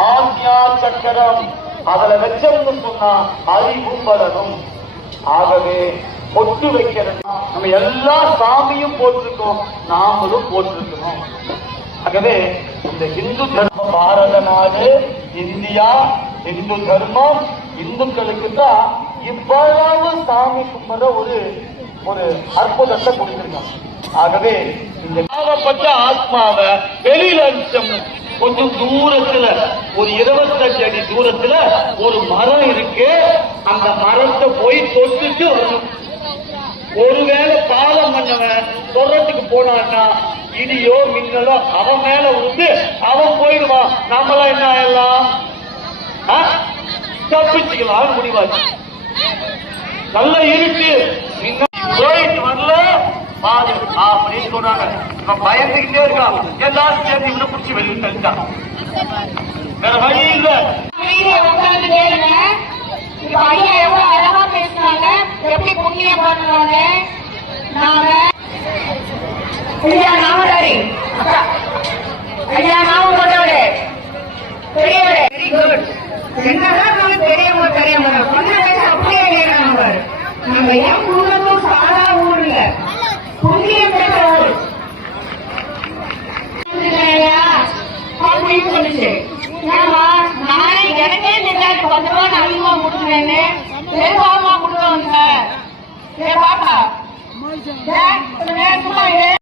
ஆக்ஞா சக்கரம் அதுல வச்சோம்னு சொன்னா அறிவும் வளரும். ஆகவே பொட்டு வைக்கிறது. நம்ம எல்லா சாமியும் போட்டிருக்கோம் நாமளும் போட்டிருக்கணும் ஆகவே இந்த இந்து தர்ம பாரத நாடு இந்தியா இந்து தர்மம் இந்துக்களுக்கு தான் இவ்வளவு சாமி கும்பிட ஒரு ஒரு அற்புதத்தை கொடுத்திருக்காங்க. ஆகவே இந்த பாவப்பட்ட ஆத்மாவை வெளியில அடிச்சோம் கொஞ்சம் தூரத்துல ஒரு இருபத்தஞ்சு அடி தூரத்துல ஒரு மரம் இருக்கு அந்த மரத்தை போய் தொட்டுட்டு வரணும். ஒருவேளை பாலம் பண்ணவன் சொல்றதுக்கு போனான்னா இடியோ மின்னலோ அவன் மேல வந்து அவன் போயிடுவான். நாமெல்லாம் என்ன ஆயிடலாம்? ஆ? தப்பிச்சுக்கலாம் முடிவாச்சு. நல்லா இருக்கு. போயிட்டு வரல? பாரு அப்படின்னு சொன்னாங்க. பயந்துகிட்டே இருக்கான் எல்லாரும் சேர்ந்து இவனை பிடிச்சி வெளியே தள்ளிட்டான் வேற வழி இல்ல. ஐயா எவ்வளவு அழகா பேசுனாங்க எப்படி புண்ணியம் பண்ணுவாங்க நாம ஐயா நாமதாரி அக்கா. ஐயா நாம கொண்டவரு பெரியவரு. வெரி குட் என்னதான் நம்ம பெரியவங்க பெரியவங்க சொன்ன பேச அப்படியே பாரு நம்ம ஏன் குடும்பமும் சாதா ஊர் இல்ல? புண்ணியம் भेदभाव मां ॿुधो आहे भेदभाव आहे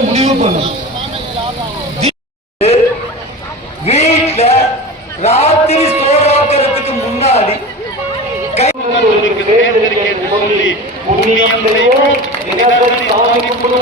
முடிவு பண்ணும் வீட்டுல ராத்திரி சோறாக்குறதுக்கு முன்னாடி கை சொல்லி புண்ணியம்